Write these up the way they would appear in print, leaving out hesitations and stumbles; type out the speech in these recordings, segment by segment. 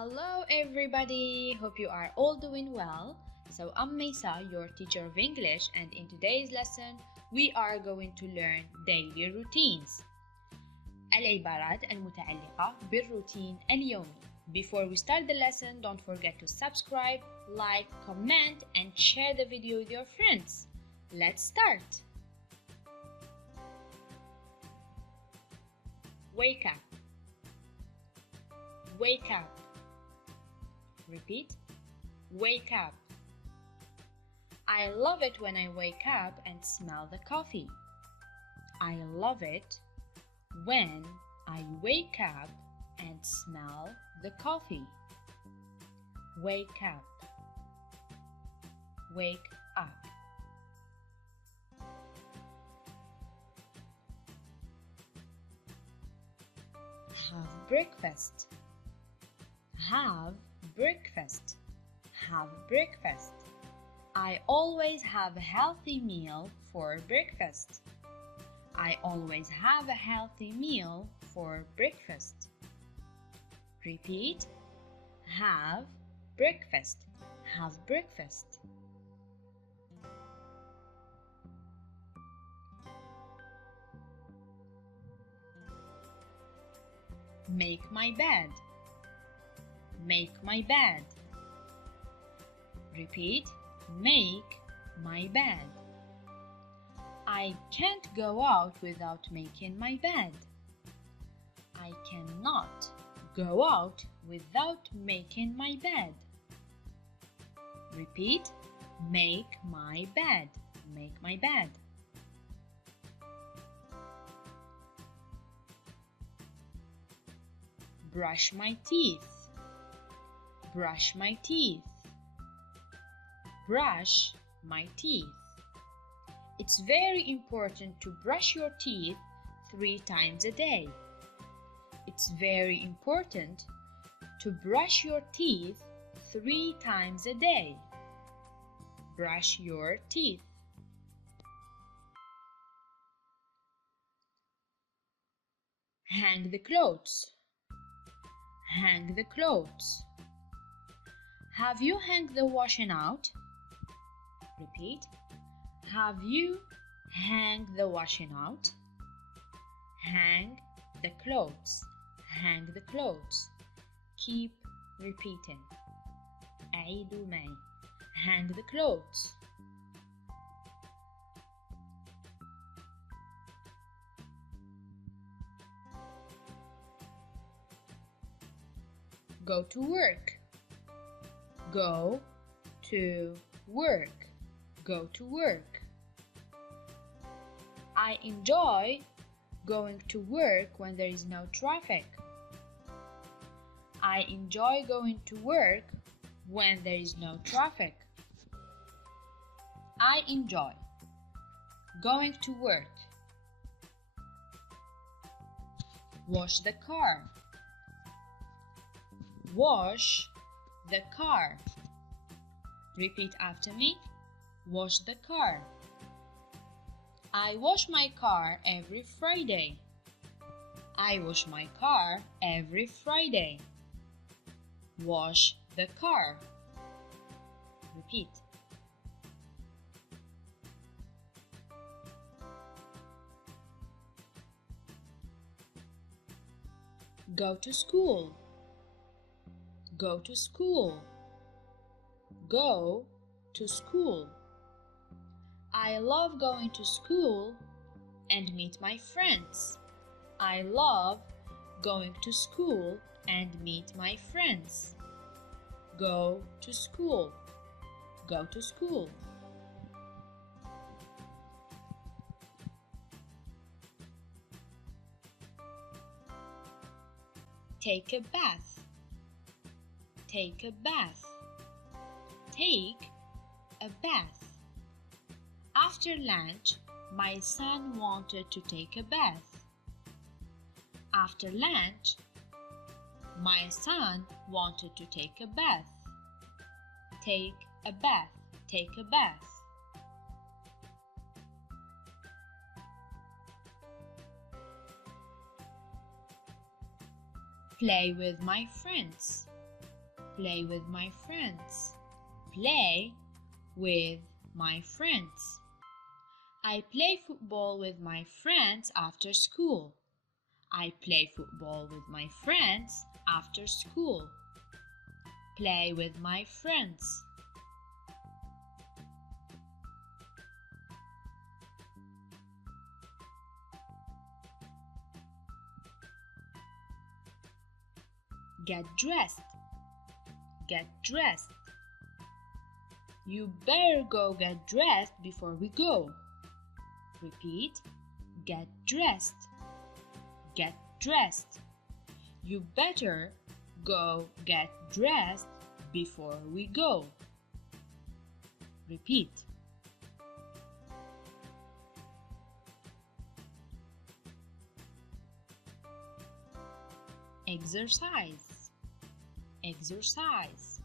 Hello everybody, hope you are all doing well. So I'm Maysa, your teacher of English, and in today's lesson we are going to learn daily routines. العبارات المتعلقة بالروتين اليومي. Before we start the lesson, don't forget to subscribe, like, comment and share the video with your friends. Let's start. Wake up. Wake up. Repeat. Wake up. I love it when I wake up and smell the coffee. I love it when I wake up and smell the coffee. Wake up. Wake up. Have breakfast. Have breakfast. Have breakfast. I always have a healthy meal for breakfast. I always have a healthy meal for breakfast. Repeat. Have breakfast. Have breakfast. Make my bed. Make my bed. Repeat. Make my bed. I can't go out without making my bed. I cannot go out without making my bed. Repeat. Make my bed. Make my bed. Brush my teeth. Brush my teeth. Brush my teeth. It's very important to brush your teeth 3 times a day. It's very important to brush your teeth 3 times a day. Brush your teeth. Hang the clothes. Hang the clothes. Have you hung the washing out? Repeat. Have you hang the washing out? Hang the clothes. Hang the clothes. Keep repeating. أعيدوا معي. Hang the clothes. Go to work. Go to work. Go to work. I enjoy going to work when there is no traffic. I enjoy going to work when there is no traffic. I enjoy going to work. Wash the car. Wash the car. Repeat after me. Wash the car. I wash my car every Friday. I wash my car every Friday. Wash the car. Repeat. Go to school. Go to school. Go to school. I love going to school and meet my friends. I love going to school and meet my friends. Go to school. Go to school. Take a bath. Take a bath. Take a bath. After lunch, my son wanted to take a bath. After lunch, my son wanted to take a bath. Take a bath. Take a bath. Play with my friends. play with my friends. Play with my friends. I play football with my friends after school. I play football with my friends after school. Play with my friends. Get dressed. Get dressed. You better go get dressed before we go. Repeat. Get dressed. Get dressed. You better go get dressed before we go. Repeat. Exercise. Exercise.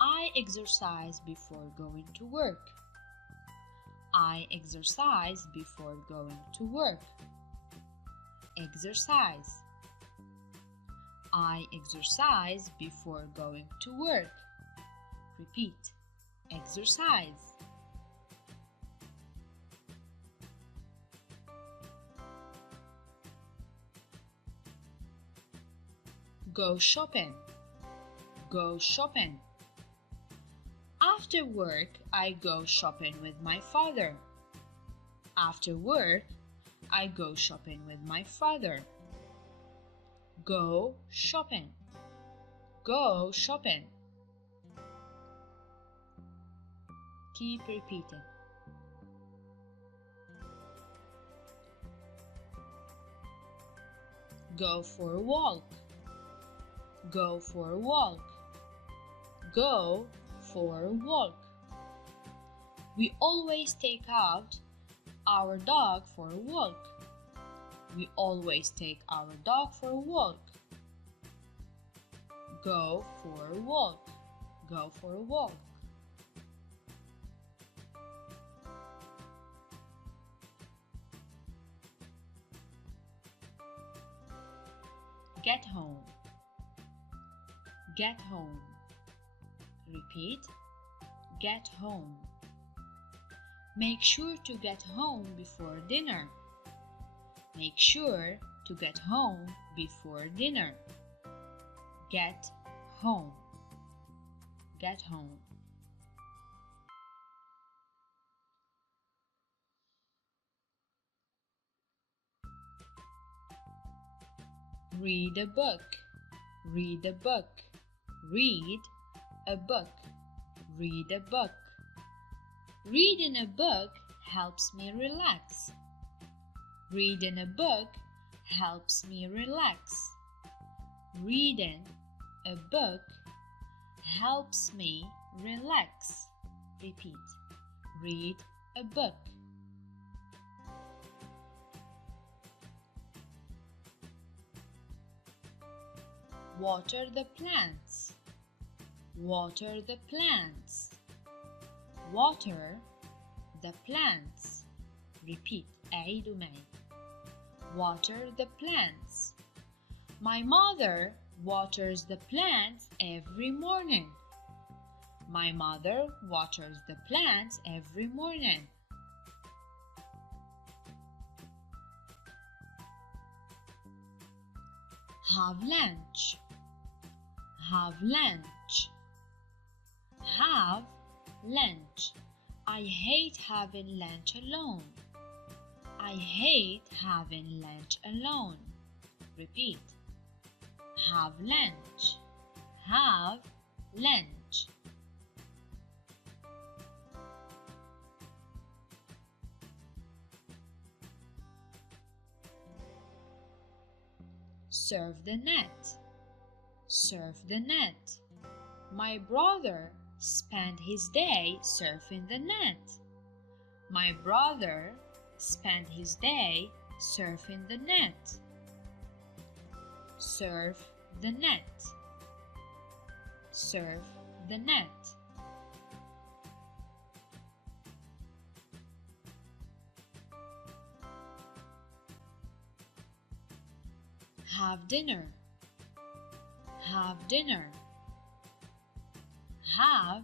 I exercise before going to work. I exercise before going to work. Exercise. I exercise before going to work. Repeat. Exercise. Go shopping. Go shopping. After work, I go shopping with my father. After work, I go shopping with my father. Go shopping. Go shopping. Keep repeating. Go for a walk. Go for a walk. Go for a walk. We always take out our dog for a walk. We always take our dog for a walk. Go for a walk. Go for a walk. Get home. Get home. Repeat. Get home. Make sure to get home before dinner. Make sure to get home before dinner. Get home. Get home. Read a book. Read a book. Read a book. Read a book. Reading a book helps me relax. Reading a book helps me relax. Reading a book helps me relax. Repeat. Read a book. Water the plants. Water the plants. Water the plants. Repeat. أعيد معي. Water the plants. My mother waters the plants every morning. My mother waters the plants every morning. Have lunch. Have lunch. Have lunch. I hate having lunch alone. I hate having lunch alone. Repeat. Have lunch. Have lunch. Surf the net. Surf the net. My brother spent his day surfing the net. My brother spent his day surfing the net. Surf the net. Surf the net. Have dinner. have dinner. Have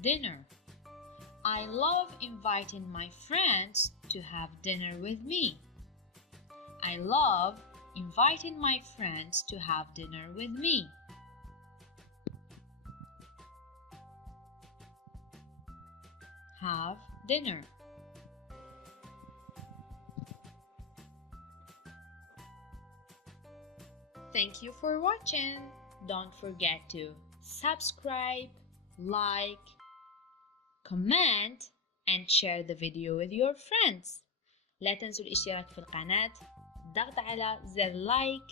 dinner. I love inviting my friends to have dinner with me. I love inviting my friends to have dinner with me. Have dinner. Thank you for watching. Don't forget to subscribe, like, comment and share the video with your friends. لا تنسوا الاشتراك في القناة، الضغط على زر لايك،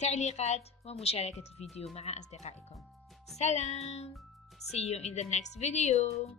تعليقات ومشاركة الفيديو مع أصدقائكم. سلام. See you in the next video.